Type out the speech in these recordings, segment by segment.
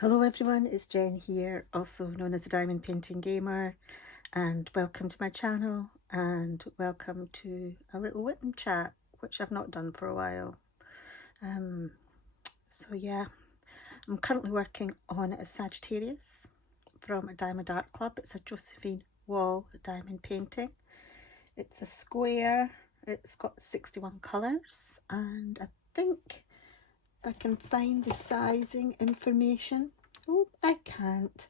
Hello everyone, it's Jen here, also known as the Diamond Painting Gamer, and welcome to my channel and welcome to a little whitman chat, which I've not done for a while. So yeah, I'm currently working on a Sagittarius from a Diamond Art Club. It's a Josephine Wall diamond painting. It's a square, it's got 61 colours, and I think I can find the sizing information. Oh, I can't,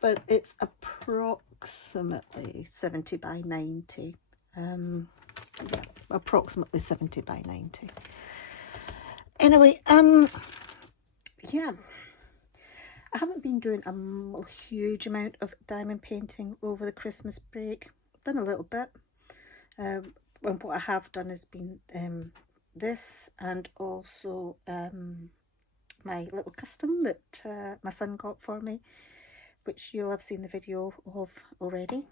but it's approximately 70 by 90. Yeah, approximately 70 by 90. Anyway, yeah, I haven't been doing a huge amount of diamond painting over the Christmas break. I've done a little bit. And what I have done has been this, and also my little custom that my son got for me, which you'll have seen the video of already.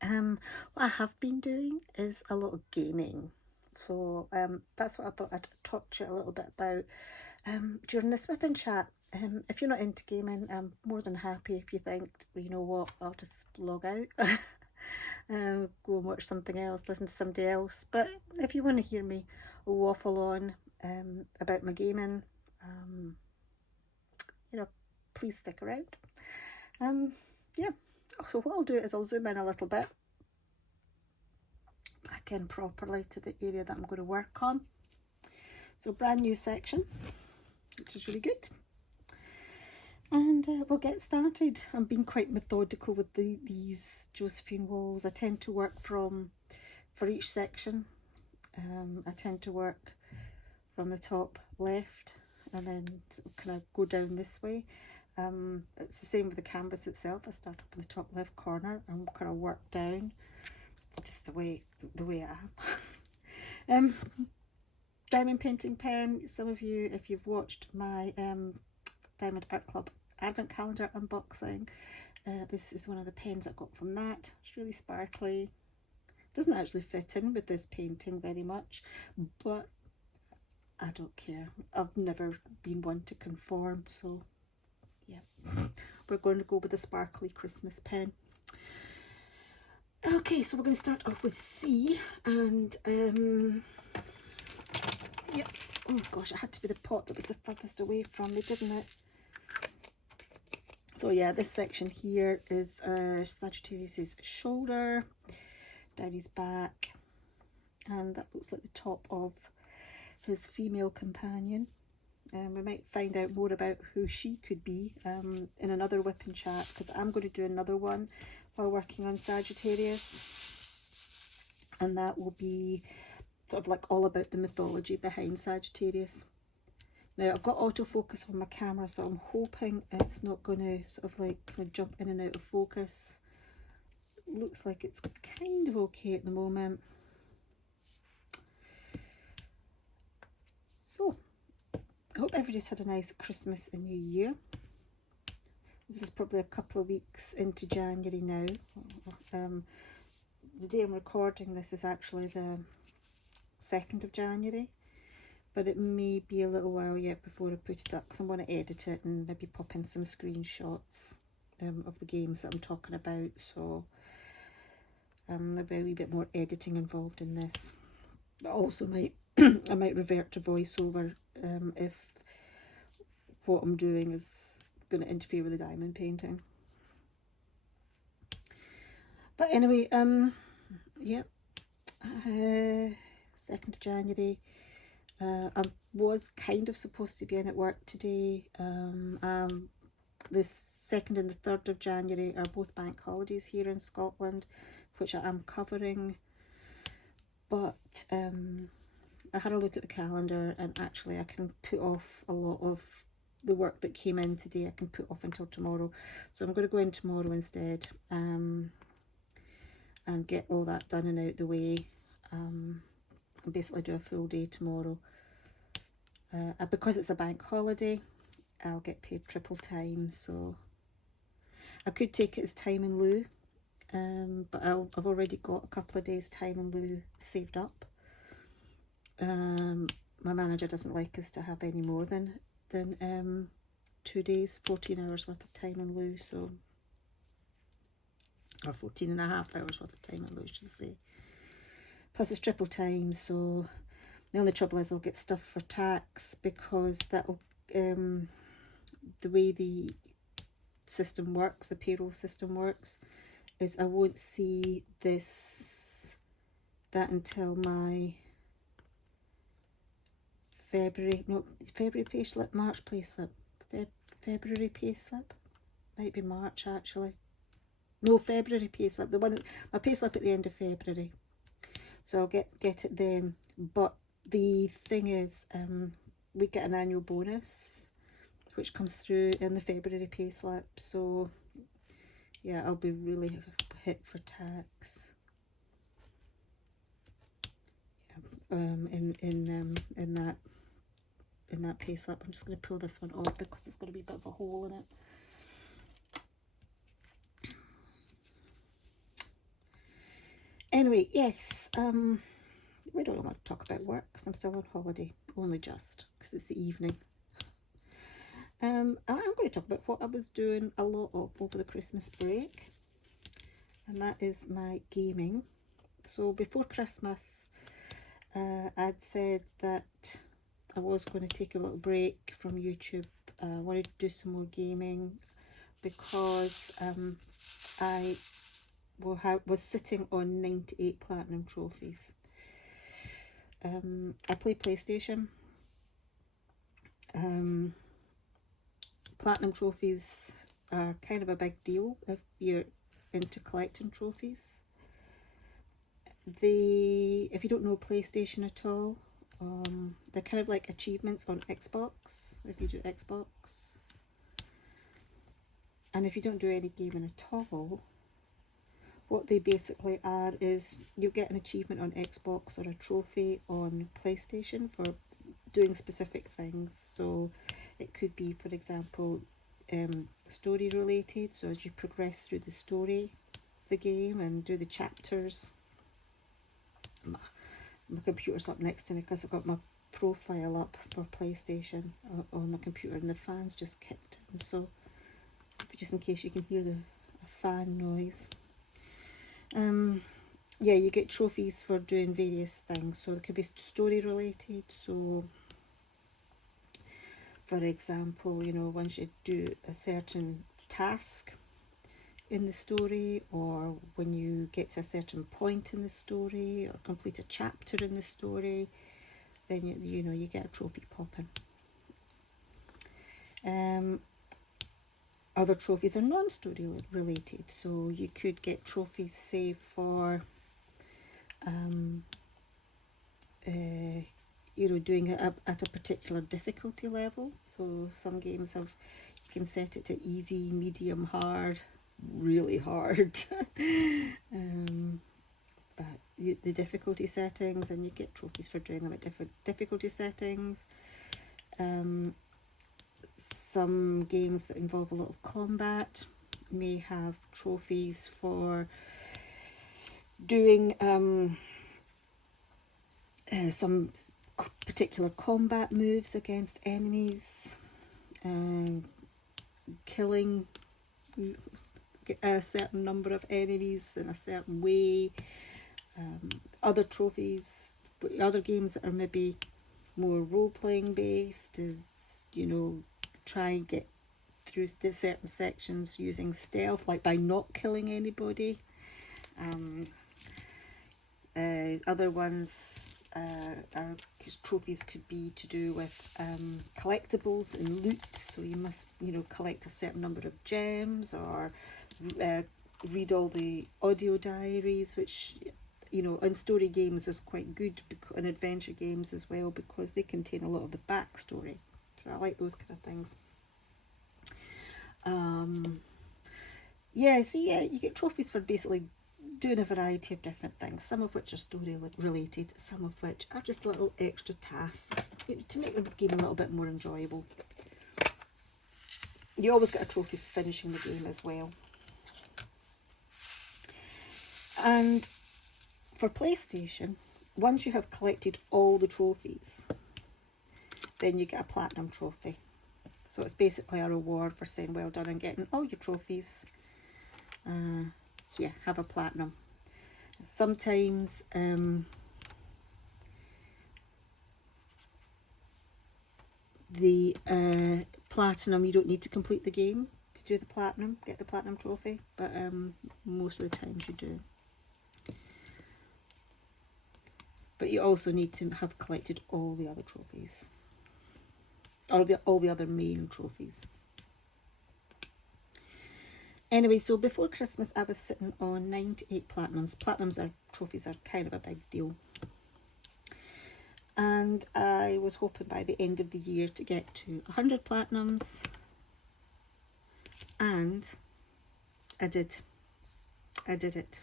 What I have been doing is a lot of gaming, so that's what I thought I'd talk to you a little bit about during this whipping chat. If you're not into gaming, I'm more than happy if you think, well, you know what, I'll just log out. Go and watch something else, listen to somebody else. But if you want to hear me waffle on about my gaming, you know, please stick around. Yeah, so what I'll do is I'll zoom in a little bit back in properly to the area that I'm going to work on. So brand new section, which is really good. And we'll get started. I'm being quite methodical with these Josephine walls. I tend to work for each section, I tend to work from the top left and then sort of kind of go down this way. It's the same with the canvas itself. I start up in the top left corner and kind of work down. It's just the way I am. Diamond painting pen. Some of you, if you've watched my Diamond Art Club Advent Calendar unboxing, this is one of the pens I got from that. It's really sparkly. Doesn't actually fit in with this painting very much, but I don't care. I've never been one to conform, so yeah, we're going to go with a sparkly Christmas pen. Okay, so we're going to start off with C, and yep. Oh gosh, it had to be the pot that was the furthest away from me, didn't it? So yeah, this section here is Sagittarius's shoulder, down his back, and that looks like the top of his female companion. We might find out more about who she could be in another whipping chat, because I'm going to do another one while working on Sagittarius, and that will be sort of like all about the mythology behind Sagittarius. Now I've got autofocus on my camera, so I'm hoping it's not going to sort of like kind of jump in and out of focus. Looks like it's kind of okay at the moment. So I hope everybody's had a nice Christmas and New Year. This is probably a couple of weeks into January now. The day I'm recording this is actually the 2nd of January, but it may be a little while yet before I put it up, because I'm going to edit it and maybe pop in some screenshots of the games that I'm talking about, so there'll be a wee bit more editing involved in this. I also might I might revert to voiceover if what I'm doing is going to interfere with the diamond painting. But anyway, yeah, 2nd of January. I was kind of supposed to be in at work today. The 2nd and the 3rd of January are both bank holidays here in Scotland, which I am covering. But I had a look at the calendar, and actually I can put off a lot of the work that came in today. I can put off until tomorrow. So I'm going to go in tomorrow instead, and get all that done and out the way. And basically do a full day tomorrow. Because it's a bank holiday, I'll get paid triple time, so I could take it as time in lieu, but I've already got a couple of days time in lieu saved up. My manager doesn't like us to have any more than 2 days, 14 hours worth of time on loo, so, or 14.5 hours worth of time on loo, should I say. Plus it's triple time, so the only trouble is I'll get stuff for tax, because that'll, the way the system works, the payroll system works, is I won't see that until my February payslip, March payslip, February payslip, might be March actually. No, February payslip, the one, my payslip at the end of February. So I'll get it then. But the thing is, we get an annual bonus, which comes through in the February payslip. So yeah, I'll be really hit for tax. In that payslip. I'm just going to pull this one off because it's going to be a bit of a hole in it. Anyway, yes, we don't want to talk about work because I'm still on holiday, only just because it's the evening. I'm going to talk about what I was doing a lot of over the Christmas break, and that is my gaming. So before Christmas, I'd said that I was going to take a little break from YouTube. I wanted to do some more gaming because I was sitting on 98 platinum trophies. I play PlayStation. Platinum trophies are kind of a big deal if you're into collecting trophies. If you don't know PlayStation at all, they're kind of like achievements on Xbox, if you do Xbox. And if you don't do any gaming at all, what they basically are is you get an achievement on Xbox or a trophy on PlayStation for doing specific things. So it could be, for example, story related. So as you progress through the story of the game and do the chapters. My computer's up next to me because I've got my profile up for PlayStation on my computer, and the fan's just kicked in, so just in case you can hear the fan noise. Yeah, you get trophies for doing various things, so it could be story related. So for example, you know, once you do a certain task in the story, or when you get to a certain point in the story or complete a chapter in the story, then you know, you get a trophy popping. Other trophies are non-story related, so you could get trophies, say, for you know, doing it at a particular difficulty level. So some games have, you can set it to easy, medium, hard, really hard. The difficulty settings, and you get trophies for doing them at different difficulty settings. Some games that involve a lot of combat may have trophies for doing some particular combat moves against enemies, killing a certain number of enemies in a certain way. Other trophies, but other games that are maybe more role-playing based is, you know, try and get through certain sections using stealth, like by not killing anybody. Other ones trophies could be to do with collectibles and loot, so you must, you know, collect a certain number of gems, or read all the audio diaries, which, you know, in story games is quite good, and adventure games as well, because they contain a lot of the backstory. So I like those kind of things. Yeah, so yeah, you get trophies for basically doing a variety of different things, some of which are story related, some of which are just little extra tasks, you know, to make the game a little bit more enjoyable. You always get a trophy for finishing the game as well. And for PlayStation, once you have collected all the trophies, then you get a platinum trophy. So it's basically a reward for saying well done and getting all your trophies. Yeah, have a platinum. Sometimes the platinum, you don't need to complete the game to do the platinum, get the platinum trophy, but most of the times you do. But you also need to have collected all the other trophies, or all the other main trophies. Anyway, so before Christmas I was sitting on 98 platinums. Trophies are kind of a big deal. And I was hoping by the end of the year to get to 100 platinums. And I did. I did it.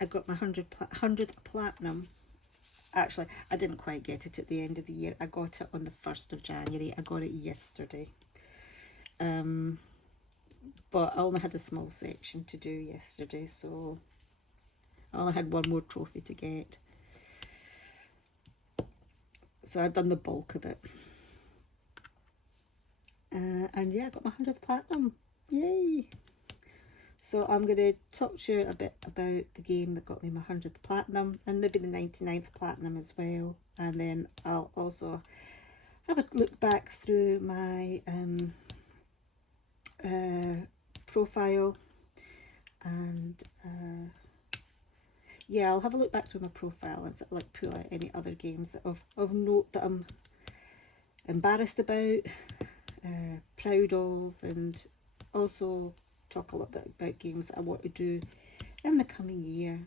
I got my 100th platinum. Actually, I didn't quite get it at the end of the year. I got it on the 1st of January. I got it yesterday. But I only had a small section to do yesterday, so I only had one more trophy to get. So I'd done the bulk of it. And yeah, I got my 100th platinum. Yay! So I'm going to talk to you a bit about the game that got me my 100th platinum, and maybe the 99th platinum as well. And then I'll also have a look back through my profile, and yeah, I'll have a look back through my profile and sort of like pull out any other games of note that I'm embarrassed about, proud of, and also talk a little bit about games that I want to do in the coming year,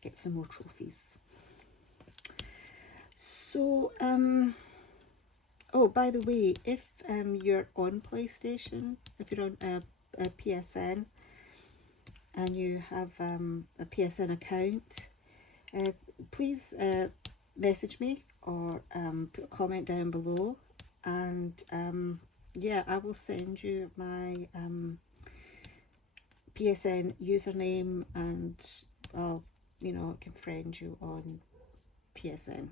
get some more trophies. So oh, by the way, if you're on PlayStation, if you're on a PSN and you have a PSN account, please message me or put a comment down below, and yeah, I will send you my PSN username, and I'll, you know, I can friend you on PSN.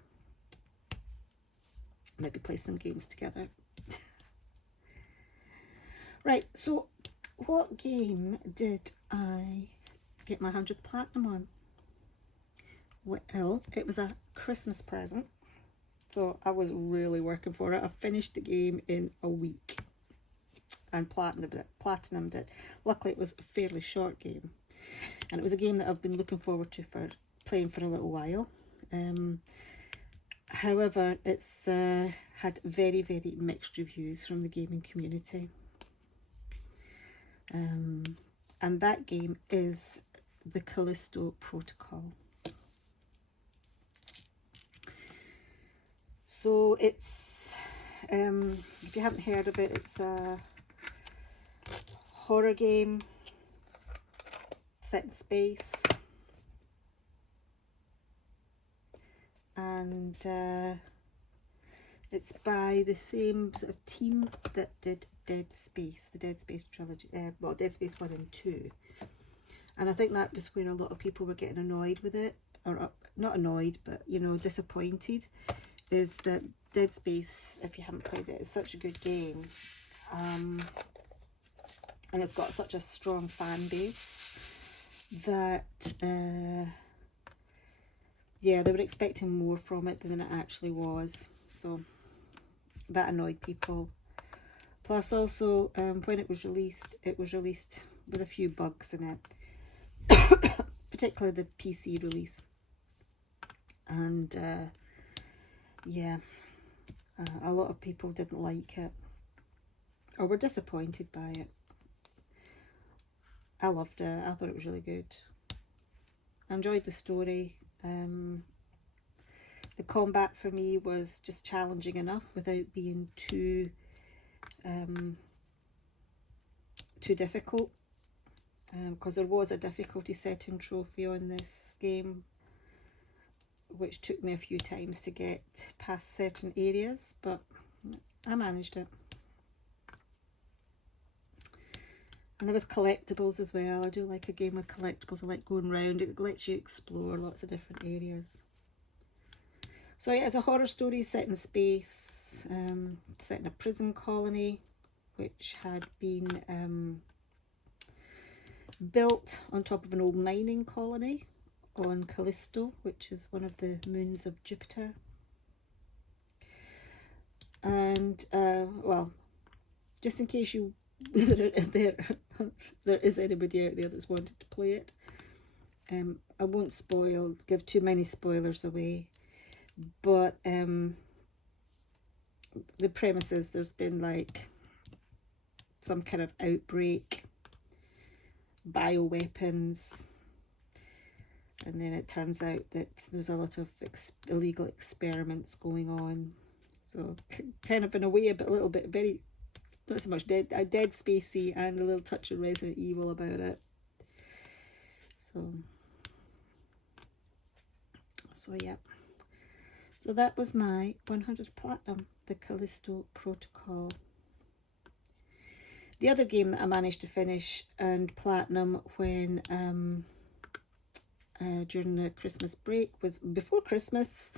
Maybe play some games together. Right, so what game did I get my 100th platinum on? Well, it was a Christmas present, so I was really working for it. I finished the game in a week and platinumed it. Luckily, it was a fairly short game, and it was a game that I've been looking forward to for playing for a little while. However, it's had very, very mixed reviews from the gaming community. And that game is the Callisto Protocol. So it's, if you haven't heard of it, it's a horror game set in space. And it's by the same sort of team that did Dead Space, the Dead Space trilogy, well, Dead Space 1 and 2. And I think that was where a lot of people were getting annoyed with it, or not annoyed, but, you know, disappointed, is that Dead Space, if you haven't played it, is such a good game. And it's got such a strong fan base that, yeah, they were expecting more from it than it actually was. So that annoyed people. Plus also, when it was released with a few bugs in it, particularly the PC release. And yeah, a lot of people didn't like it, or were disappointed by it. I loved it. I thought it was really good. I enjoyed the story. The combat for me was just challenging enough without being too difficult, because there was a difficulty setting trophy on this game, which took me a few times to get past certain areas, but I managed it. And there was collectibles as well. I do like a game with collectibles. I like going around. It lets you explore lots of different areas. So yeah, it's a horror story set in space, set in a prison colony, which had been built on top of an old mining colony on Callisto, which is one of the moons of Jupiter. And well, just in case you there is anybody out there that's wanted to play it, I won't give too many spoilers away, but the premise is there's been like some kind of outbreak, bioweapons, and then it turns out that there's a lot of illegal experiments going on. So kind of in a way a little bit very, not so much dead spacey, and a little touch of Resident Evil about it. So yeah. So that was my 100th platinum, the Callisto Protocol. The other game that I managed to finish and platinum when during the Christmas break was before Christmas,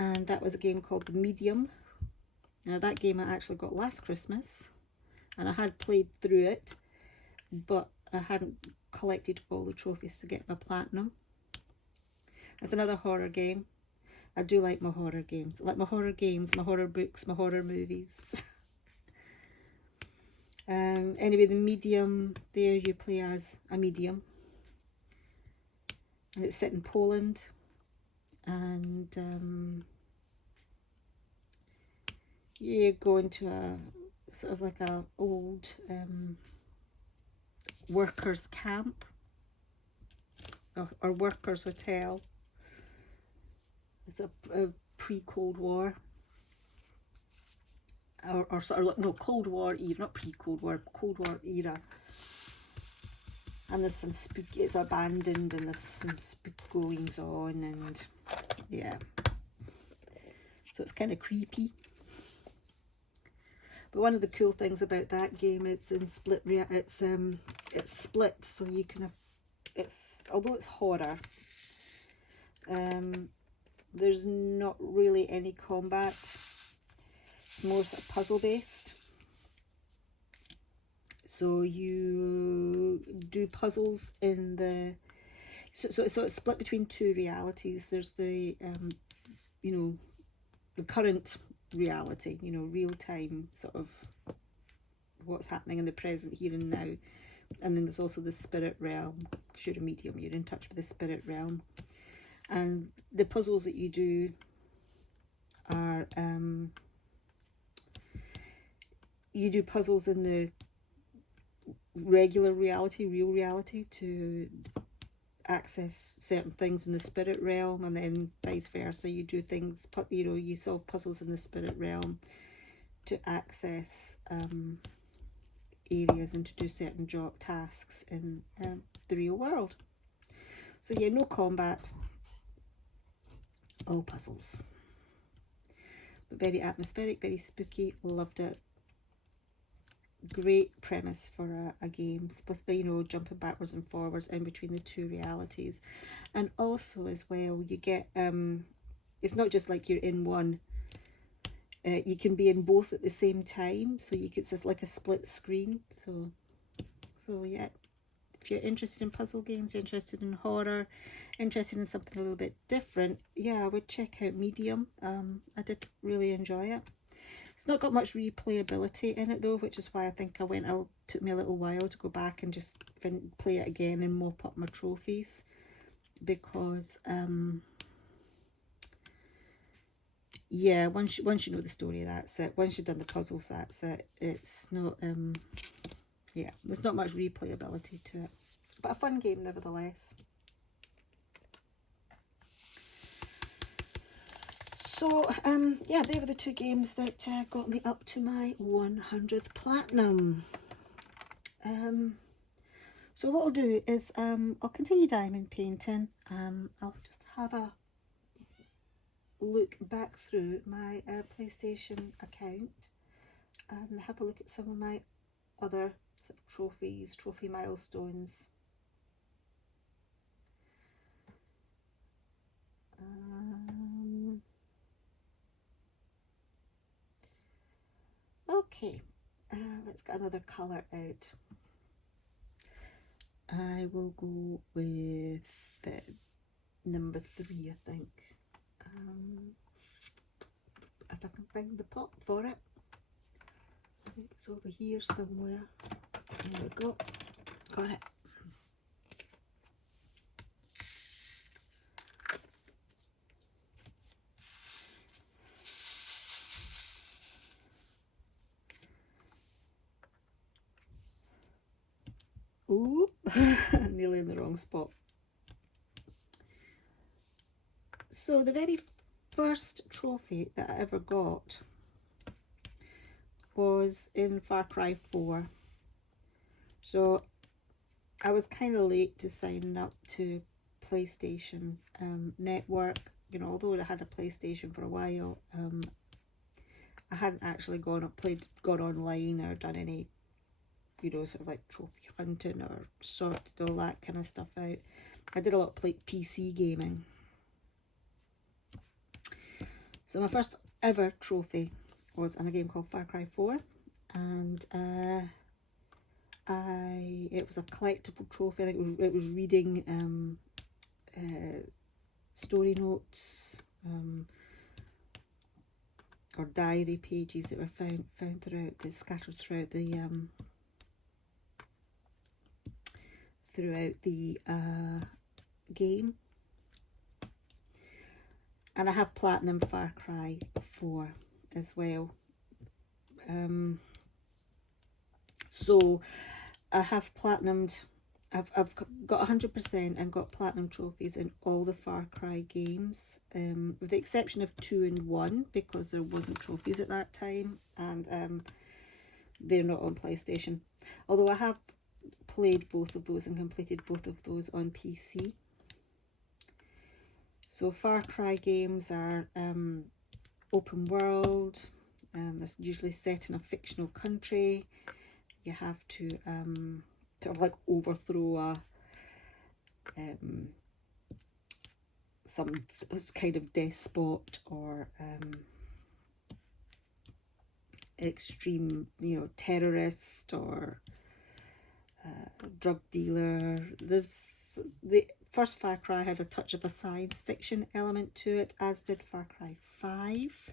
and that was a game called The Medium. Now that game I actually got last Christmas, and I had played through it, but I hadn't collected all the trophies to get my platinum. It's another horror game. I do like my horror games. I like my horror games, my horror books, my horror movies. Anyway, The Medium, there you play as a medium. And it's set in Poland. And you go into a sort of like a old workers' camp or workers' hotel. It's a pre-Cold War, or sort of like, no, Cold War era, not pre-Cold War, Cold War era. And there's some spooky, it's abandoned, and there's some spook goings on, and yeah. So it's kind of creepy. But one of the cool things about that game, it's in split. It's split, so you can have. Although it's horror. There's not really any combat. It's more sort of puzzle based. So you do puzzles in the. So it's split between two realities. There's the the current reality, real time sort of what's happening in the present, here and now. And then there's also the spirit realm. Because you're a medium, you're in touch with the spirit realm. And the puzzles that you do are you do puzzles in the regular reality, real reality, to access certain things in the spirit realm, and then vice versa. You do things, you solve puzzles in the spirit realm to access areas and to do certain tasks in the real world. So yeah, no combat, all puzzles, but very atmospheric, very spooky. Loved it. Great premise for a game, jumping backwards and forwards in between the two realities. And also as well, you get it's not just like you're in one, you can be in both at the same time, so it's just like a split screen. So yeah, if you're interested in puzzle games, you're interested in horror, interested in something a little bit different, yeah, I would check out Medium. I did really enjoy it. It's not got much replayability in it though, which is why I think it took me a little while to go back and just play it again and mop up my trophies, because yeah, once you know the story, that's it. Once you've done the puzzles, that's it. It's not yeah, there's not much replayability to it, but a fun game nevertheless. So yeah, they were the two games that got me up to my 100th platinum. So what I'll do is I'll continue diamond painting. I'll just have a look back through my PlayStation account and have a look at some of my other sort of trophies, trophy milestones. Okay, let's get another colour out. I will go with number 3, I think. If I can find the pot for it. I think it's over here somewhere. There we go. Got it. Ooh, nearly in the wrong spot. So the very first trophy that I ever got was in Far Cry 4. So I was kind of late to sign up to PlayStation Network. You know, although I had a PlayStation for a while, I hadn't actually gone online or done any, you know, sort of like trophy hunting or sorted all that kind of stuff out. I did a lot of like PC gaming. So my first ever trophy was in a game called Far Cry 4, and it was a collectible trophy. I think it was reading story notes or diary pages that were found scattered throughout the game. And I have platinum Far Cry 4 as well. So I have platinumed, I've got 100% and got platinum trophies in all the Far Cry games, with the exception of 2 and 1, because there wasn't trophies at that time, and they're not on PlayStation. Although I have played both of those and completed both of those on PC. So Far Cry games are open world. They're usually set in a fictional country. You have to sort of like overthrow some kind of despot or extreme, you know, terrorist or drug dealer. The first Far Cry had a touch of a science fiction element to it, as did Far Cry 5.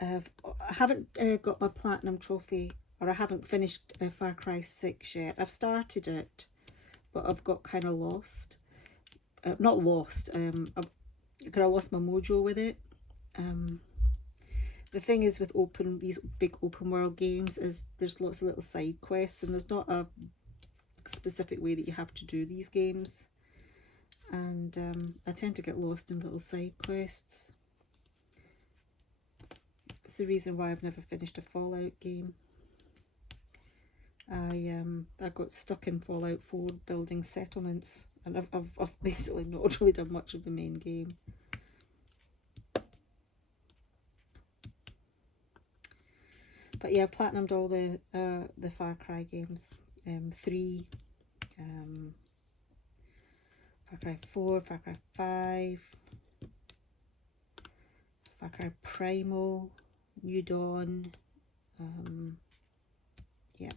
I haven't got my platinum trophy, or I haven't finished Far Cry 6 yet. I've started it, but I've got kind of lost. Not lost, I've kind of lost my mojo with it. The thing is with these big open world games is there's lots of little side quests, and there's not a specific way that you have to do these games. And I tend to get lost in little side quests. It's the reason why I've never finished a Fallout game. I got stuck in Fallout 4 building settlements, and I've basically not really done much of the main game. But yeah, I've platinumed all the Far Cry games. 3, Far Cry 4, Far Cry 5, Far Cry Primal, New Dawn. Yeah.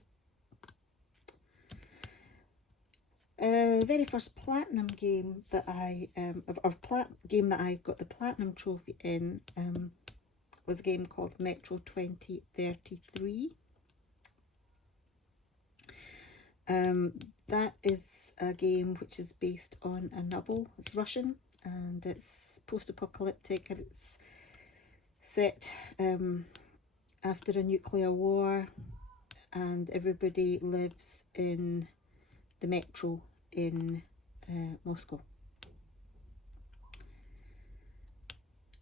Very first platinum game that game that I got the platinum trophy in was a game called Metro 2033. That is a game which is based on a novel. It's Russian and it's post-apocalyptic, and it's set after a nuclear war, and everybody lives in the metro in Moscow.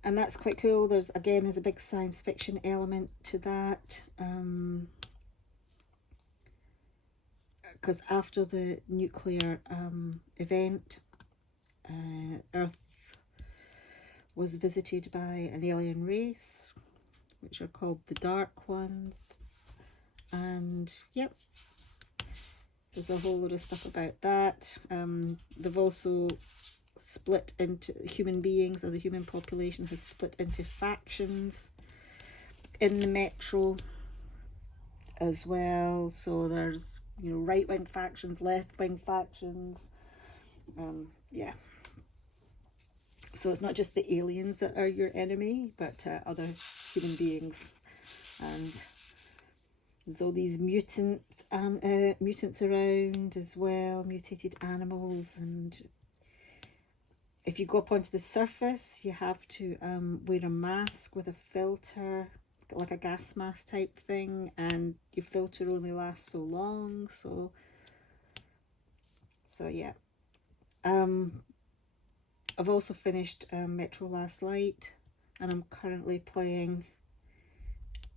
And that's quite cool. There's a big science fiction element to that. Because after the nuclear event, Earth was visited by an alien race, which are called the Dark Ones. And yep, there's a whole lot of stuff about that. They've also split into human beings, or the human population has split into factions in the metro as well. So there's, you know, right-wing factions, left-wing factions. Yeah. So it's not just the aliens that are your enemy, but other human beings. And there's all these mutants around as well, mutated animals. And if you go up onto the surface, you have to wear a mask with a filter, like a gas mask type thing, and your filter only lasts so long. So yeah. I've also finished Metro Last Light, and I'm currently playing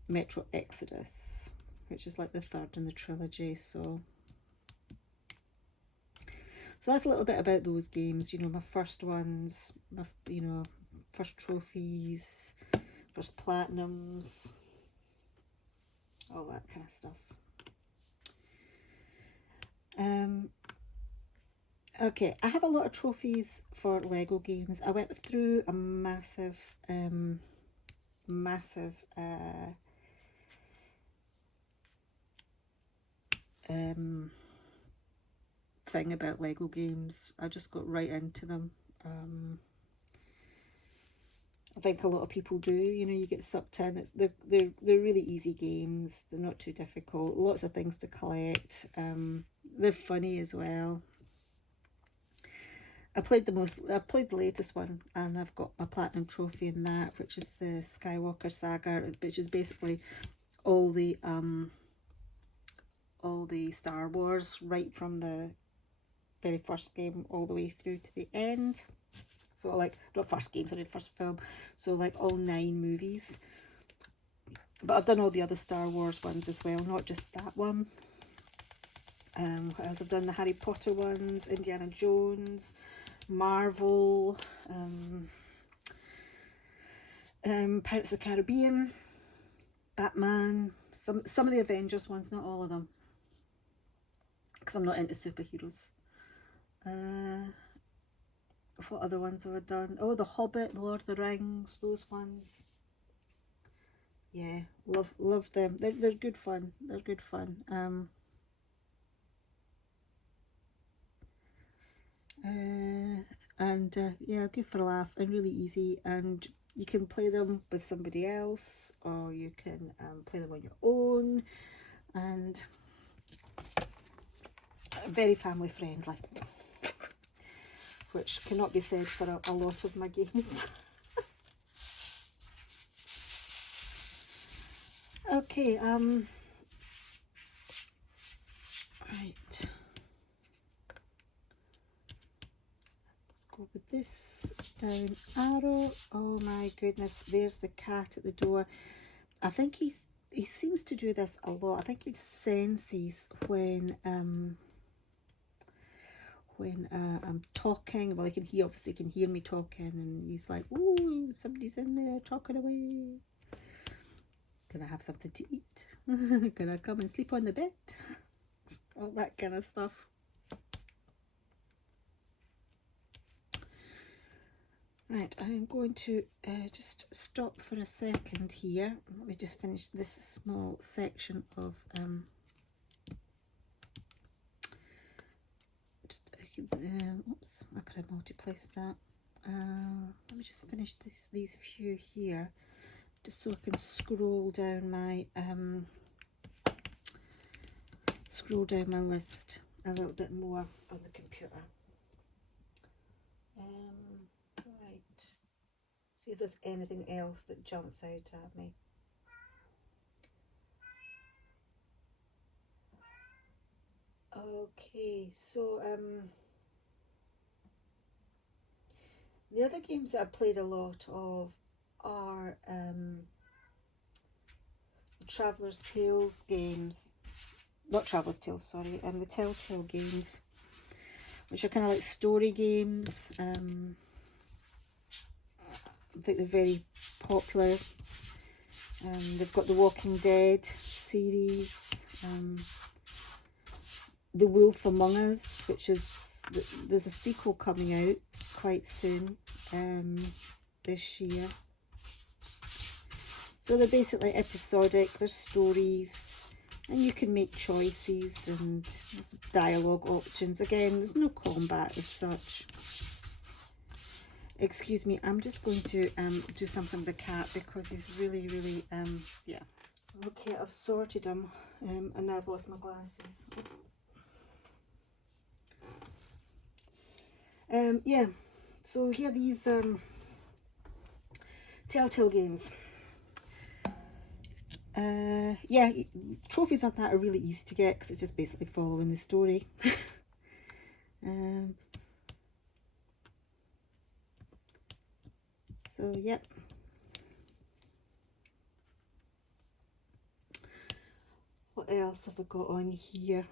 Metro Exodus, which is like the third in the trilogy. So that's a little bit about those games. You know, my first ones, my, you know, first trophies, first platinums, all that kind of stuff. Okay, I have a lot of trophies for Lego games. I went through a massive thing about Lego games. I just got right into them. I think a lot of people do. You know, you get sucked in. They're really easy games. They're not too difficult. Lots of things to collect. They're funny as well. I played the latest one, and I've got my platinum trophy in that, which is the Skywalker Saga, which is basically all the Star Wars, right from the very first game all the way through to the end. So like, not first game, sorry, first film. So like all 9 movies. But I've done all the other Star Wars ones as well, not just that one. What else? I've done the Harry Potter ones, Indiana Jones, Marvel, Pirates of the Caribbean, Batman, some of the Avengers ones, not all of them, because I'm not into superheroes. What other ones have I done? Oh, The Hobbit, The Lord of the Rings, those ones. Yeah, love them. They're good fun. They're good fun. Yeah, good for a laugh and really easy, and you can play them with somebody else, or you can play them on your own, and very family friendly, which cannot be said for a lot of my games. Okay, right. With this down arrow. Oh my goodness, there's the cat at the door. I think he seems to do this a lot. I think he senses when I'm talking. Well, he obviously can hear me talking, and he's like, "Ooh, somebody's in there talking away. Can I have something to eat? Can I come and sleep on the bed?" All that kind of stuff. Right, I'm going to just stop for a second here. Let me just finish this small section of oops, how could I multiply that? Let me just finish these few here, just so I can scroll down my list a little bit more on the computer. Right, see if there's anything else that jumps out at me. Okay, so the other games that I played a lot of are Traveller's Tales games. Not Traveller's Tales, sorry, the Telltale games, which are kind of like story games. I think they're very popular. They've got the Walking Dead series, The Wolf Among Us, which is there's a sequel coming out quite soon, this year. So they're basically episodic, there's stories, and you can make choices, and there's dialogue options. Again, there's no combat as such. Excuse me, I'm just going to do something with the cat because he's really, yeah. Okay, I've sorted him, and now I've lost my glasses. Yeah, so here are these Telltale games. Yeah, trophies on that are really easy to get because it's just basically following the story. So, yep. What else have I got on here?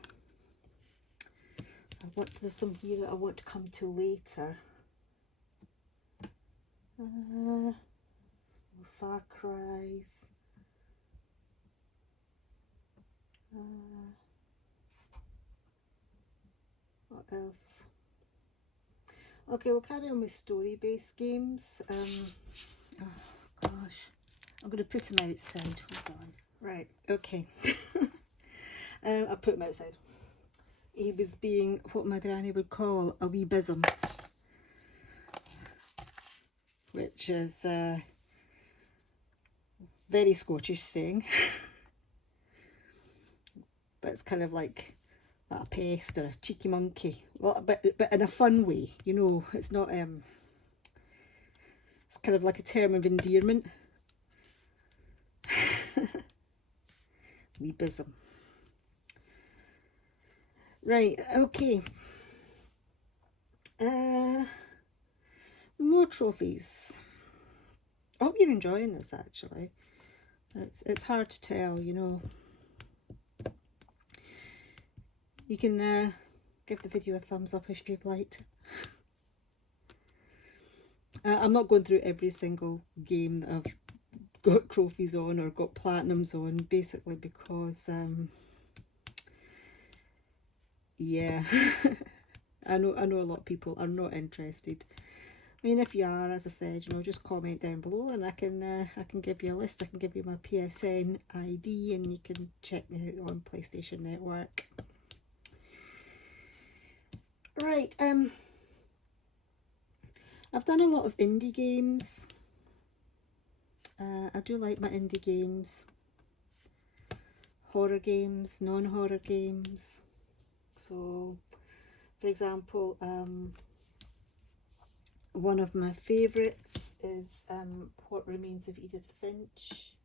There's some here that I want to come to later. Far Cries. What else? Okay, we'll carry on with story-based games. Oh gosh, I'm going to put him outside. Hold on. Right, okay. I put him outside. He was being what my granny would call a wee bism, which is a very Scottish saying. But it's kind of like a pest or a cheeky monkey. Well, but in a fun way, you know. It's not it's kind of like a term of endearment. Wee bism. Right, okay. More trophies. I hope you're enjoying this, actually. It's hard to tell, you know. You can give the video a thumbs up if you've liked. I'm not going through every single game that I've got trophies on or got platinums on, basically because yeah. I know a lot of people are not interested. I mean, if you are, as I said, you know, just comment down below and I can give you a list. I can give you my PSN ID and you can check me out on PlayStation Network. Right, I've done a lot of indie games. I do like my indie games. Horror games, non-horror games. So, for example, one of my favourites is What Remains of Edith Finch.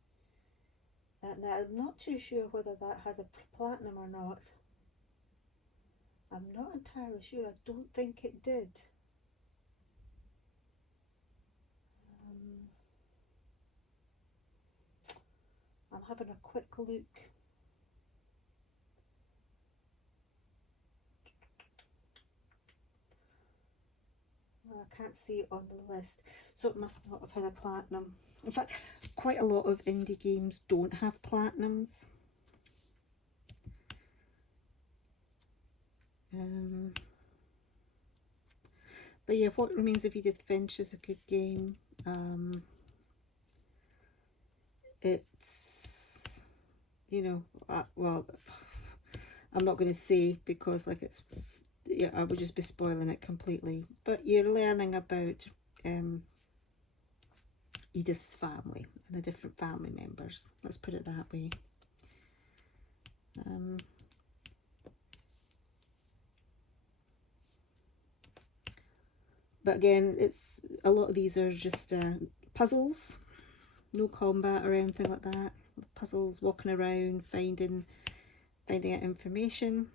Now, I'm not too sure whether that had a platinum or not. I'm not entirely sure. I don't think it did. I'm having a quick look. I can't see it on the list, so it must not have had a platinum. In fact, quite a lot of indie games don't have platinums. But yeah, What Remains of Edith Finch is a good game. It's, you know, well, I'm not going to say because like it's, yeah, I would just be spoiling it completely. But you're learning about Edith's family and the different family members. Let's put it that way. But again, it's a lot of these are just puzzles, no combat or anything like that. Puzzles, walking around, finding out information.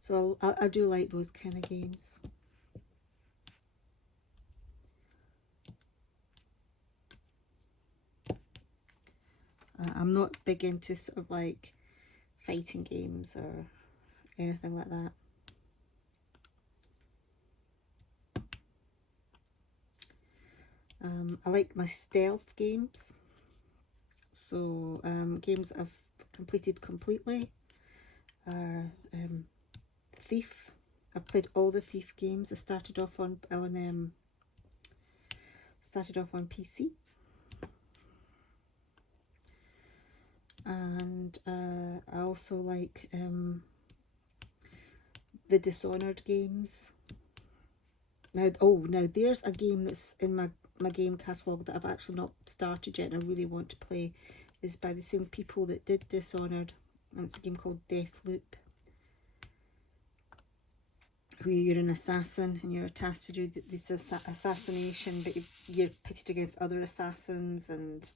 So I do like those kind of games. I'm not big into sort of like fighting games or anything like that. I like my stealth games, so games that I've completed completely. are Thief. I've played all the Thief games. I started off on PC, and I also like the Dishonored games. Now there's a game that's in my game catalogue that I've actually not started yet and I really want to play. Is by the same people that did Dishonored, and it's a game called Deathloop, where you're an assassin and you're tasked to do this assassination, but you're pitted against other assassins, and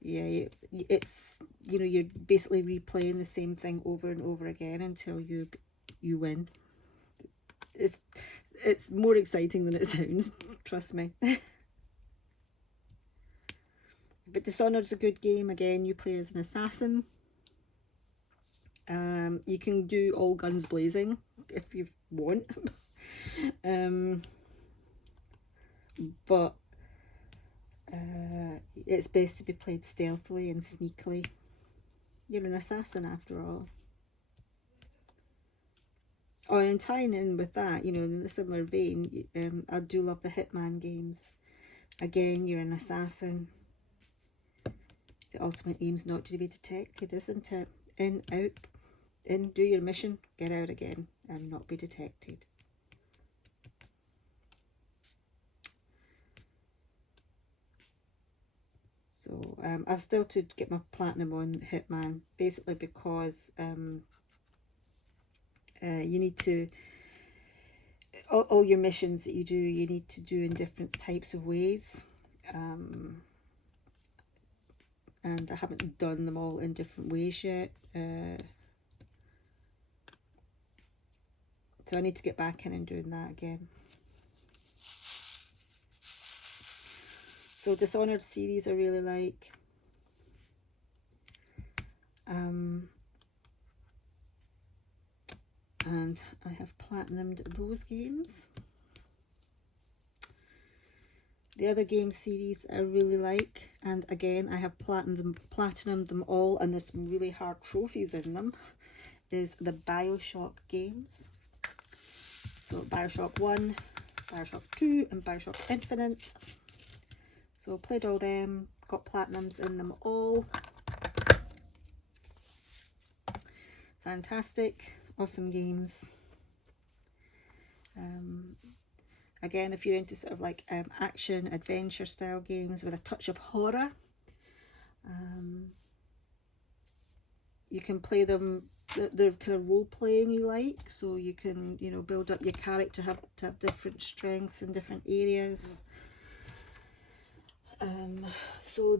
yeah, it's, you know, you're basically replaying the same thing over and over again until you win. It's more exciting than it sounds, trust me. But Dishonored's a good game. Again, you play as an assassin. You can do all guns blazing if you want. But it's best to be played stealthily and sneakily. You're an assassin after all. Oh, and tying in with that, you know, in a similar vein, I do love the Hitman games. Again, you're an assassin. The ultimate aim's not to be detected, isn't it? In, out, in, do your mission, get out again, and not be detected. So I've still to get my platinum on Hitman, basically because you need to, all your missions that you do, you need to do in different types of ways. And I haven't done them all in different ways yet. So I need to get back in and doing that again. So Dishonored series I really like. And I have platinumed those games. The other game series I really like, and again I have platinumed them all, and there's some really hard trophies in them, is the Bioshock games. So Bioshock 1, Bioshock 2 and Bioshock Infinite. So played all them, got platinums in them all. Fantastic, awesome games. Again, if you're into sort of like action adventure style games with a touch of horror, you can play them. They're kind of role playing you like, so you can, you know, build up your character to have different strengths in different areas. So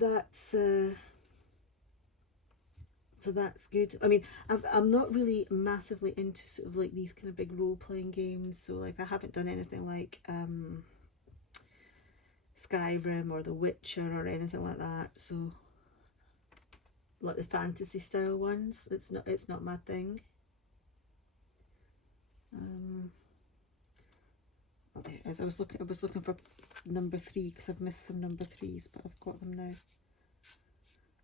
that's good. I mean, I'm not really massively into sort of like these kind of big role-playing games, so like I haven't done anything like Skyrim or The Witcher or anything like that. So like the fantasy style ones, it's not my thing. Oh, there it is. I was looking for number 3 because I've missed some number 3s, but I've got them now.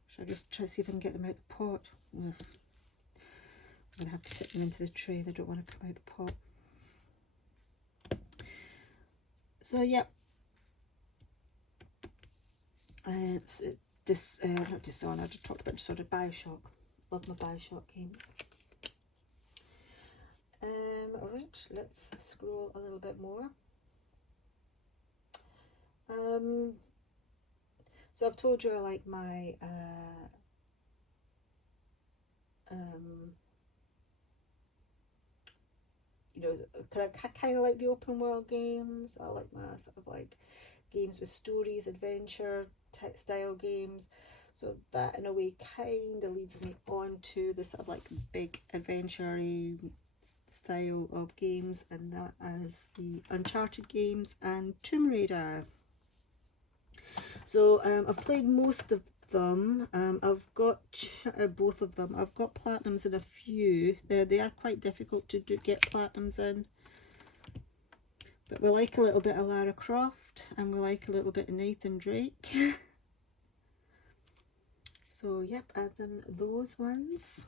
Should I just try to see if I can get them out the pot? Ugh. I'm going to have to tip them into the tray. They don't want to come out the pot. So, yeah. It's not Dishonored. I talked about Dishonored. Bioshock. Love my Bioshock games. Alright, let's scroll a little bit more. So I've told you I like my you know, kind of like the open world games. I like my sort of like games with stories, adventure style games. So that in a way kind of leads me on to the sort of like big adventure-y style of games, and that is the Uncharted games and Tomb Raider. So I've played most of them. I've got both of them. I've got platinums in a few. They are quite difficult to get platinums in, but we like a little bit of Lara Croft and we like a little bit of Nathan Drake. So yep, I've done those ones.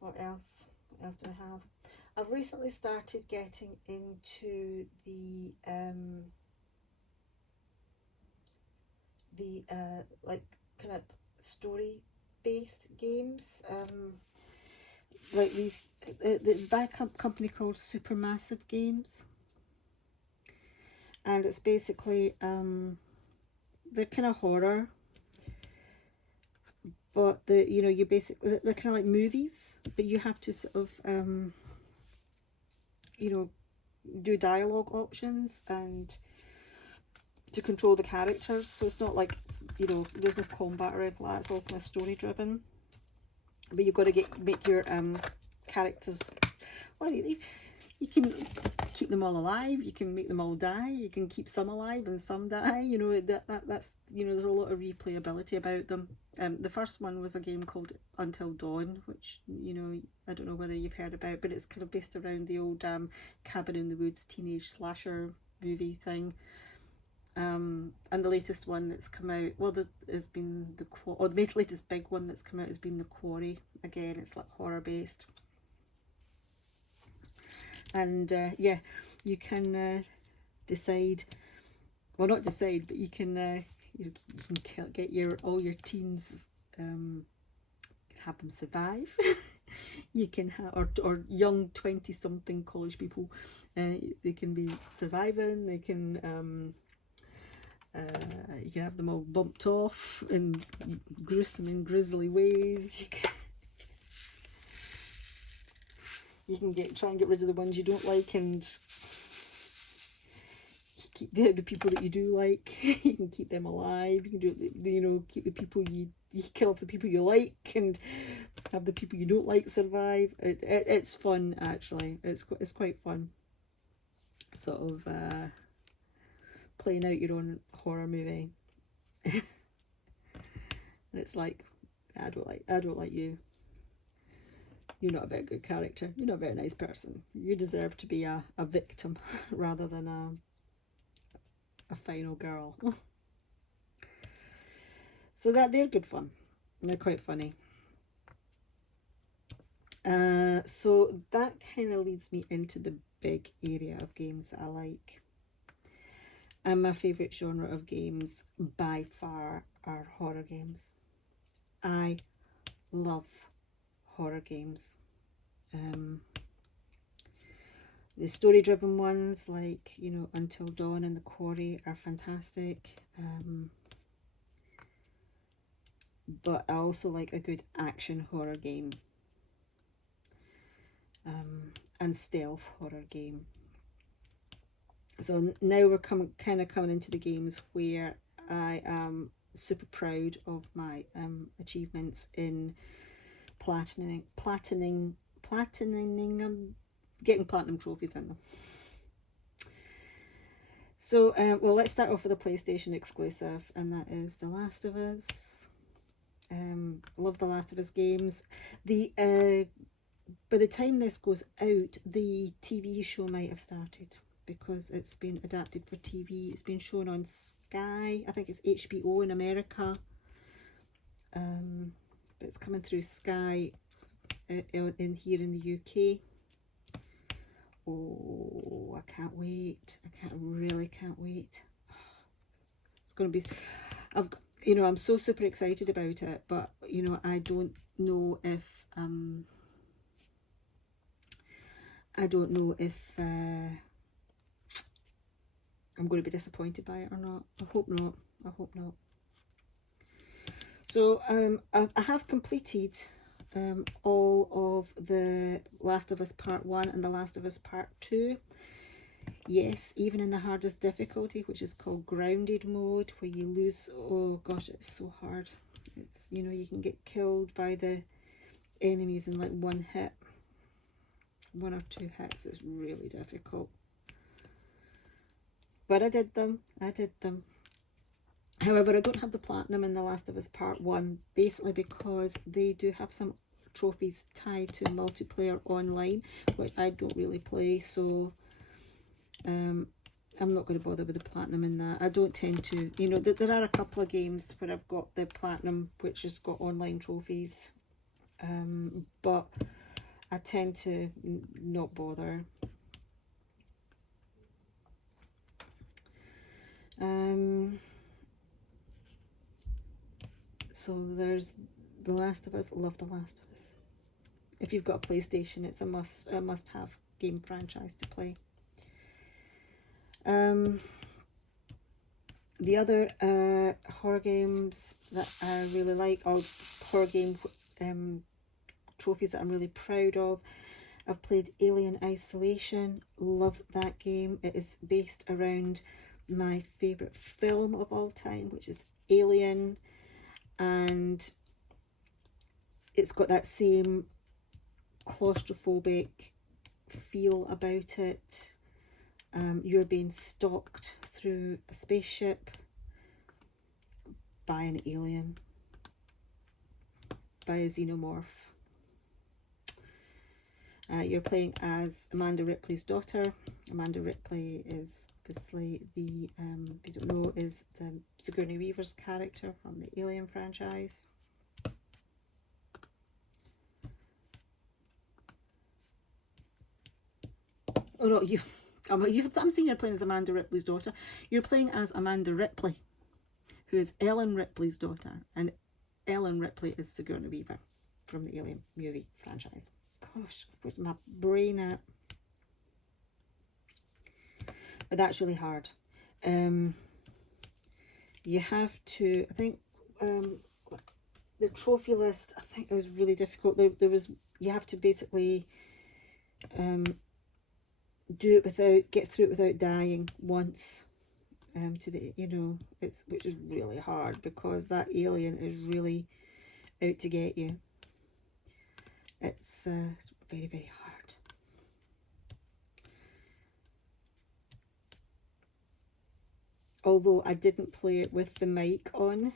What else? What else do I have? I've recently started getting into the like kind of story based games, like these by a company called Supermassive Games, and it's basically they're kind of horror, but you basically, they're kind of like movies, but you have to sort of do dialogue options and to control the characters. So it's not like, there's no combat or anything like that. It's all kind of story driven, but you've got to make your characters, well, you can keep them all alive, you can make them all die, you can keep some alive and some die. That's there's a lot of replayability about them. The first one was a game called Until Dawn, which I don't know whether you've heard about, but it's kind of based around the old Cabin in the Woods teenage slasher movie thing. And the latest one that's come out, well, the latest big one that's come out has been The Quarry. Again, it's like horror based, and yeah, you can decide, well, not decide, but you can you can get all your teens, have them survive. You can have, or young 20-something college people, they can be surviving. They can you can have them all bumped off in gruesome and grisly ways. You can try and get rid of the ones you don't like, and keep the people that you do like. You can keep them alive. You can do, keep the people you kill off the people you like, and have the people you don't like survive. It's fun, actually. It's quite fun. Sort of playing out your own horror movie. And it's like, I don't like you. You're not a very good character. You're not a very nice person. You deserve to be a victim rather than a final girl. So they're good fun. They're quite funny. So that kind of leads me into the big area of games that I like. And my favourite genre of games by far are horror games. I love horror games. The story driven ones like Until Dawn and The Quarry are fantastic, but I also like a good action horror game, and stealth horror game. So now we're kind of coming into the games where I am super proud of my achievements in platining, getting platinum trophies in them. So, well, let's start off with a PlayStation exclusive, and that is The Last of Us. Love The Last of Us games. By the time this goes out, the TV show might have started, because it's been adapted for TV. It's been shown on Sky. I think it's HBO in America. But it's coming through Sky in here in the UK. Oh, I can't wait. I really can't wait. It's going to be, I'm so super excited about it, but I don't know if I'm going to be disappointed by it or not. I hope not. So I have completed all of The Last of Us Part 1 and The Last of Us Part 2. Yes, even in the hardest difficulty, which is called grounded mode, where you lose, oh gosh, it's so hard. It's, you can get killed by the enemies in like one hit. 1 or 2 hits. Is really difficult. But I did them. However, I don't have the platinum in The Last of Us Part 1, basically because they do have some trophies tied to multiplayer online, which I don't really play, so I'm not going to bother with the platinum in that. I don't tend to, you know, there are a couple of games where I've got the platinum, which has got online trophies, but I tend to not bother. So there's The Last of Us. Love The Last of Us. If you've got a PlayStation, it's a must-have game franchise to play. The other horror games that I really like, or horror game trophies that I'm really proud of, I've played Alien Isolation. Love that game. It is based around my favourite film of all time, which is Alien, and it's got that same claustrophobic feel about it. You're being stalked through a spaceship by an alien, by a xenomorph. You're playing as Amanda Ripley's daughter. Amanda Ripley is obviously the, if you don't know, is the Sigourney Weaver's character from the Alien franchise. Oh no, I'm seeing you're playing as Amanda Ripley's daughter. You're playing as Amanda Ripley, who is Ellen Ripley's daughter, and Ellen Ripley is Sigourney Weaver from the Alien movie franchise. Gosh, where's my brain at? But that's really hard. You have to, I think, the trophy list, I think it was really difficult. You have to basically get through it without dying once. Which is really hard because that alien is really out to get you. It's very, very hard. Although I didn't play it with the mic on.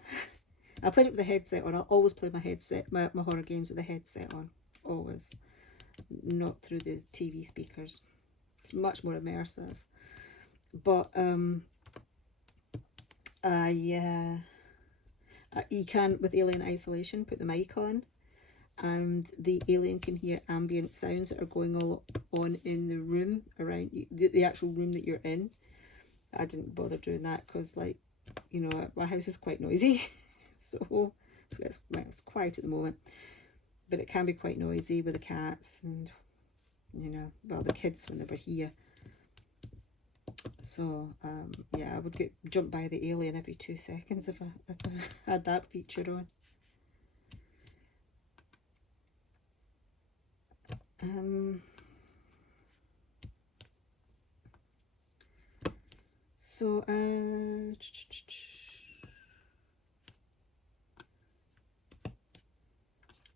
I played it with the headset on. I always play my horror games with the headset on. Always. Not through the TV speakers. It's much more immersive. But you can, with Alien Isolation, put the mic on, and the alien can hear ambient sounds that are going on in the room around you, the actual room that you're in. I didn't bother doing that because, like, you know, my house is quite noisy. So it's quiet at the moment, but it can be quite noisy with the cats and, you know, well, the kids when they were here. So yeah, I would get jumped by the alien every 2 seconds if I had that feature on.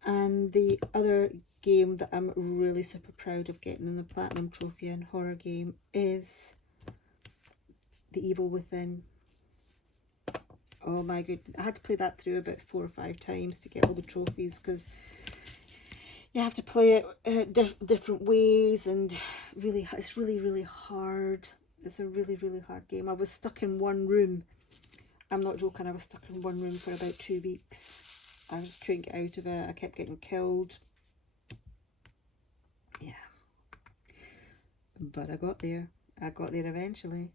And the other game that I'm really super proud of getting in the Platinum Trophy in horror game is The Evil Within. Oh my goodness, I had to play that through about 4 or 5 times to get all the trophies because you have to play it different ways, and it's really, really hard. It's a really, really hard game. I was stuck in one room. I'm not joking, I was stuck in one room for about 2 weeks. I just couldn't get out of it. I kept getting killed. Yeah. But I got there. I got there eventually.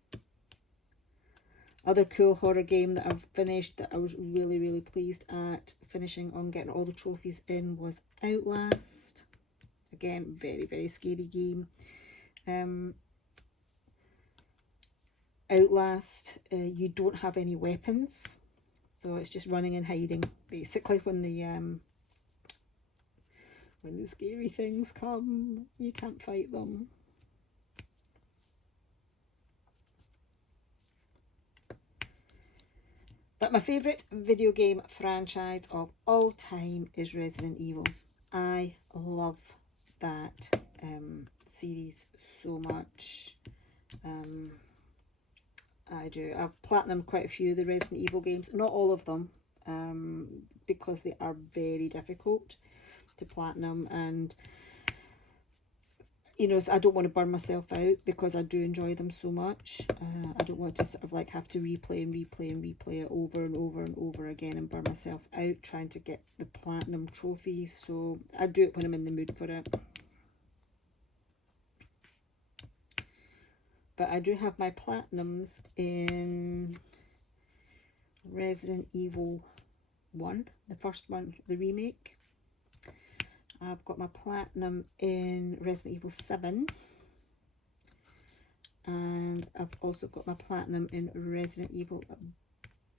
Other cool horror game that I've finished that I was really, really pleased at finishing on getting all the trophies in was OUTLAST. Again, very, very scary game. OUTLAST, you don't have any weapons, so it's just running and hiding basically when the scary things come. You can't fight them. But my favourite video game franchise of all time is Resident Evil. I love that series so much. I do. I've platinumed quite a few of the Resident Evil games. Not all of them, because they are very difficult to platinum. And, you know, so I don't want to burn myself out because I do enjoy them so much. I don't want to sort of like have to replay and replay and replay it over and over and over again and burn myself out trying to get the platinum trophies. So I do it when I'm in the mood for it. But I do have my platinums in Resident Evil 1, the first one, the remake. I've got my platinum in Resident Evil 7. And I've also got my platinum in Resident Evil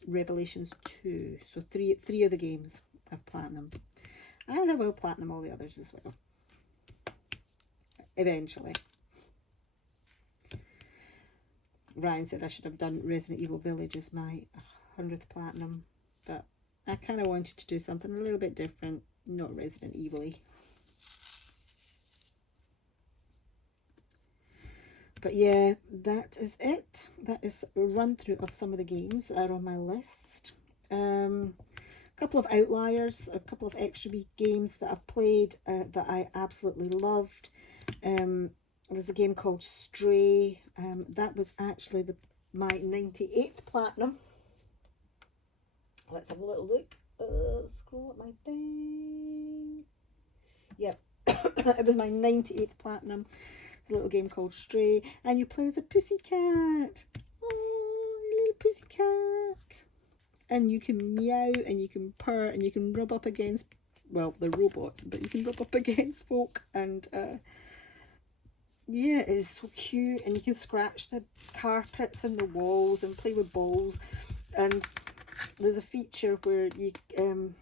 Revelations 2. So three of the games I've platinumed. And I will platinum all the others as well. Eventually. Ryan said I should have done Resident Evil Village as my 100th platinum. But I kind of wanted to do something a little bit different. Not Resident Evil-y. But yeah, that is it. That is a run through of some of the games that are on my list. A couple of outliers, a couple of extra games that I've played that I absolutely loved. There's a game called Stray. That was actually my 98th platinum. Let's have a little look. Scroll up my thing. Yep, it was my 98th platinum. It's a little game called Stray, and you play as a pussycat. Oh, little pussycat. And you can meow, and you can purr, and you can rub up against, well, they're robots, but you can rub up against folk, and yeah, it's so cute. And you can scratch the carpets and the walls and play with balls. And there's a feature where you can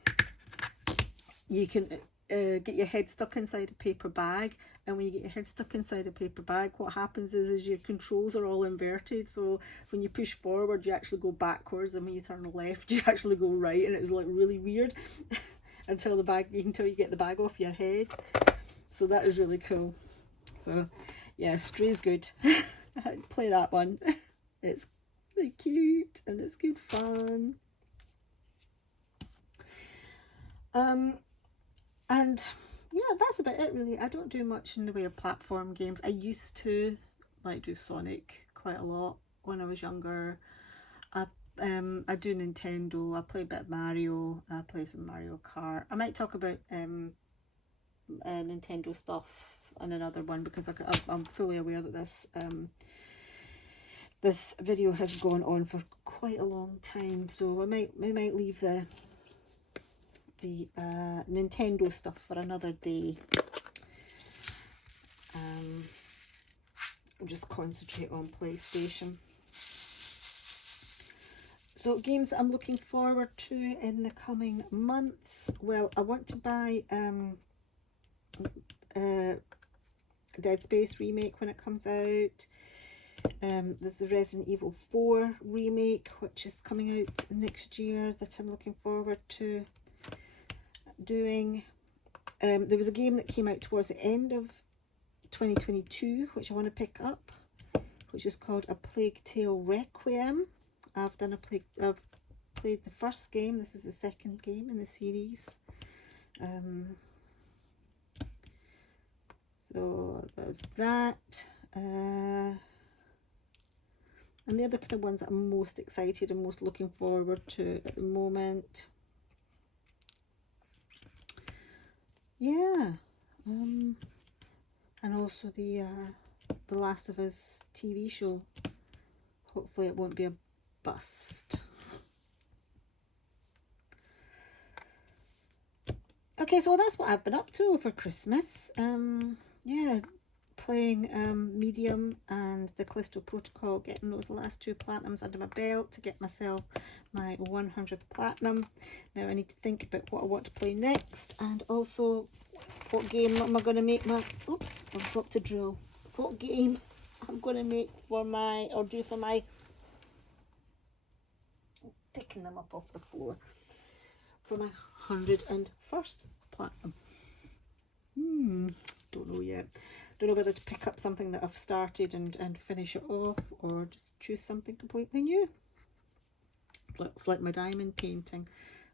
get your head stuck inside a paper bag, and when you get your head stuck inside a paper bag, what happens is your controls are all inverted. So when you push forward, you actually go backwards, and when you turn left, you actually go right, and it's like really weird until you get the bag off your head. So that is really cool. So yeah, Stray's good. Play that one. It's really cute and it's good fun. And yeah, that's about it really. I don't do much in the way of platform games. I used to like do Sonic quite a lot when I was younger. I do Nintendo. I play a bit of Mario. I play some Mario Kart. I might talk about Nintendo stuff on another one, because I'm fully aware that this video has gone on for quite a long time. So we might leave the Nintendo stuff for another day. We'll just concentrate on PlayStation. So games that I'm looking forward to in the coming months. Well, I want to buy Dead Space remake when it comes out. There's the Resident Evil 4 remake, which is coming out next year, that I'm looking forward to doing. There was a game that came out towards the end of 2022 which I want to pick up, which is called A Plague Tale Requiem. I've played the first game. This is the second game in the series. So there's that. And the other kind of ones that I'm most excited and most looking forward to at the moment. Yeah. And also the Last of Us TV show. Hopefully it won't be a bust. Okay, so that's what I've been up to over Christmas. Yeah, playing Medium and the Callisto Protocol, getting those last 2 platinums under my belt to get myself my 100th platinum. Now I need to think about what I want to play next, and also what game am I going to make my... Oops, I've dropped a drill. What game I'm going to make for my... or do for my... Picking them up off the floor. For my 101st platinum. Don't know yet. Don't know whether to pick up something that I've started and finish it off, or just choose something completely new. Looks like my diamond painting.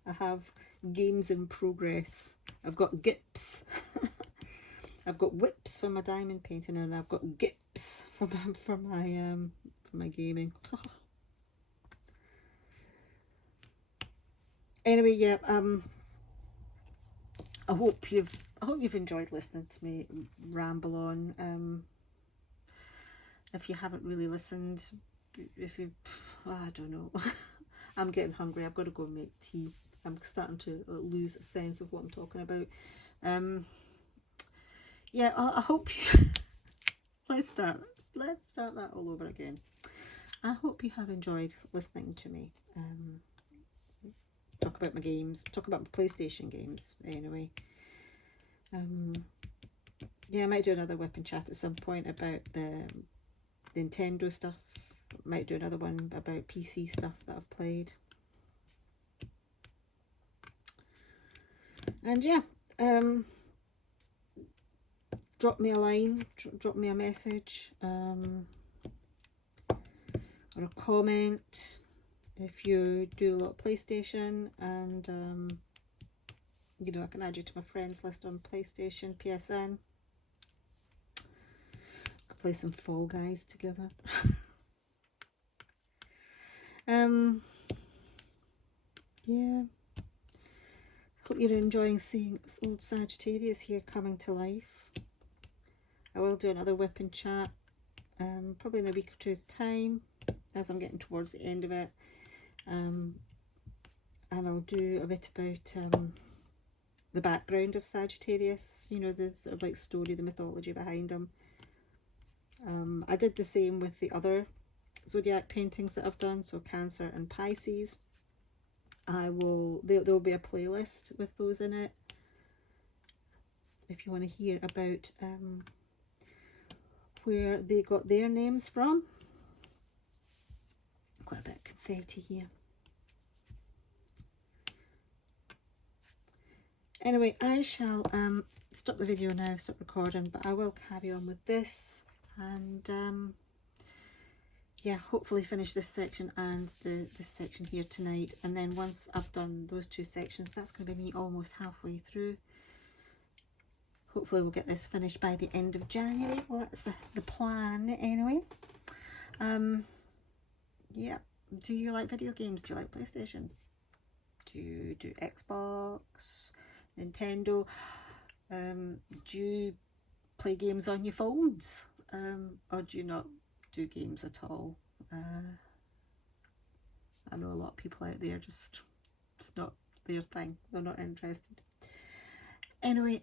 I have games in progress. I've got GIPs. I've got whips for my diamond painting, and I've got gips for my gaming. Anyway, yeah, I hope you've enjoyed listening to me ramble on. If you haven't really listened, I don't know. I'm getting hungry. I've got to go and make tea. I'm starting to lose a sense of what I'm talking about. Yeah, I hope you. Let's start that all over again. I hope you have enjoyed listening to me talk about my games, talk about my PlayStation games anyway. Yeah, I might do another whip and chat at some point about the Nintendo stuff. Might do another one about PC stuff that I've played. And yeah, drop me a line, drop me a message, or a comment if you do a lot of PlayStation, and you know, I can add you to my friends list on PlayStation, PSN. I'll play some Fall Guys together. Yeah, hope you're enjoying seeing old Sagittarius here coming to life. I will do another whip and chat probably in a week or two's time, as I'm getting towards the end of it, and I'll do a bit about the background of Sagittarius, you know, the sort of like story, the mythology behind him. I did the same with the other zodiac paintings that I've done, so Cancer and Pisces. There'll be a playlist with those in it if you want to hear about where they got their names from. Quite a bit of confetti here. Anyway, I shall stop the video now, stop recording, but I will carry on with this, and yeah, hopefully finish this section and this section here tonight. And then once I've done those two sections, that's going to be me almost halfway through. Hopefully we'll get this finished by the end of January. Well, that's the plan anyway. Yeah, do you like video games? Do you like PlayStation? Do you do Xbox, Nintendo? Do you play games on your phones? Or do you not do games at all? I know a lot of people out there just it's not their thing. They're not interested. Anyway,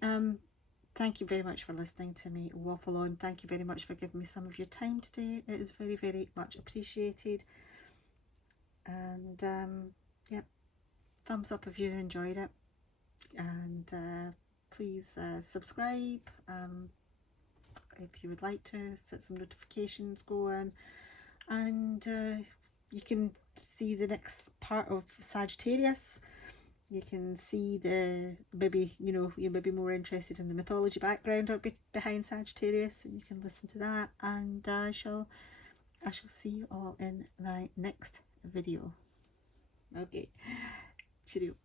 thank you very much for listening to me waffle on. Thank you very much for giving me some of your time today. It is very, very much appreciated. And yeah, thumbs up if you enjoyed it, and please subscribe if you would like to, set some notifications going, and you can see the next part of Sagittarius. You can see maybe, you know, you may be more interested in the mythology background behind Sagittarius, and you can listen to that. And I shall see you all in my next video. Okay, cheerio.